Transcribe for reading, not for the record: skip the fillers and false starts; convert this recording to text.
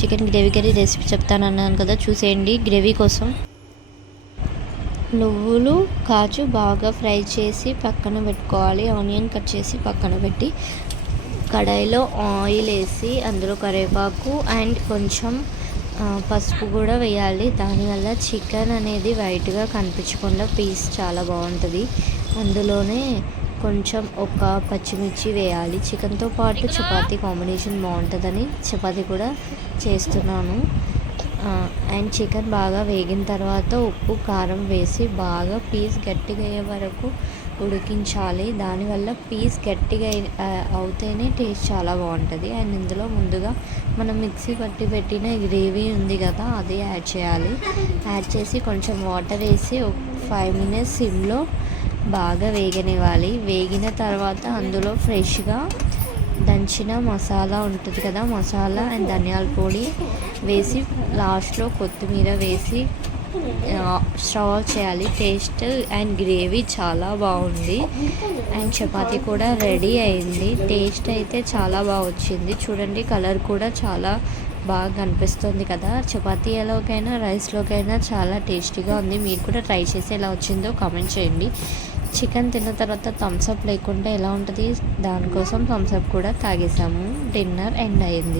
Chicken gravy curry recipe చెప్తానన్నాను కదా, చూసేయండి. Gravy కోసం నువ్వులు కాజు బాగా ఫ్రై చేసి పక్కన పెట్టుకోవాలి. ఆనియన్ కట్ చేసి పక్కన పెట్టి కడాయిలో ఆయిల్ వేసి అందులో కరివేపాకు అండ్ కొంచెం పసుపు కూడా వేయాలి. దానివల్ల చికెన్ అనేది వైట్గా కనిపించకుండా పీస్ చాలా బాగుంటుంది. అందులోనే కొంచెం ఒక పచ్చిమిర్చి వేయాలి. చికెన్తో పాటు చపాతీ కాంబినేషన్ బాగుంటుందని చపాతీ కూడా చేస్తున్నాను. అండ్ చికెన్ బాగా వేగిన తర్వాత ఉప్పు కారం వేసి బాగా పీస్ గట్టిగా అయ్యే వరకు ఉడికించాలి. దానివల్ల పీస్ గట్టిగా అవుతేనే టేస్ట్ చాలా బాగుంటుంది. అండ్ ఇందులో ముందుగా మనం మిక్సీ పట్టి పెట్టిన గ్రేవీ ఉంది కదా, అది యాడ్ చేయాలి. యాడ్ చేసి కొంచెం వాటర్ వేసి ఒక 5 minutes సిమ్లో బాగా వేగనివ్వాలి. వేగిన తర్వాత అందులో ఫ్రెష్గా దంచిన మసాలా ఉంటుంది కదా, మసాలా అండ్ ధనియాల పొడి వేసి లాస్ట్లో కొత్తిమీర వేసి స్టవ్ ఆఫ్ చేయాలి. టేస్ట్ అండ్ గ్రేవీ చాలా బాగుంది. అండ్ చపాతీ కూడా రెడీ అయింది. టేస్ట్ అయితే చాలా బాగా వచ్చింది. చూడండి, కలర్ కూడా చాలా బాగా కనిపిస్తుంది కదా. చపాతీలోకైనా రైస్లోకైనా చాలా టేస్టీగా ఉంది. మీరు కూడా ట్రై చేసి ఎలా వచ్చిందో కామెంట్ చేయండి. చికెన్ తిన్న తర్వాత థమ్స్అప్ లేకుండా ఎలా ఉంటుంది, దానికోసం థమ్స్అప్ కూడా తాగేసాము. డిన్నర్ ఎండ్ అయింది.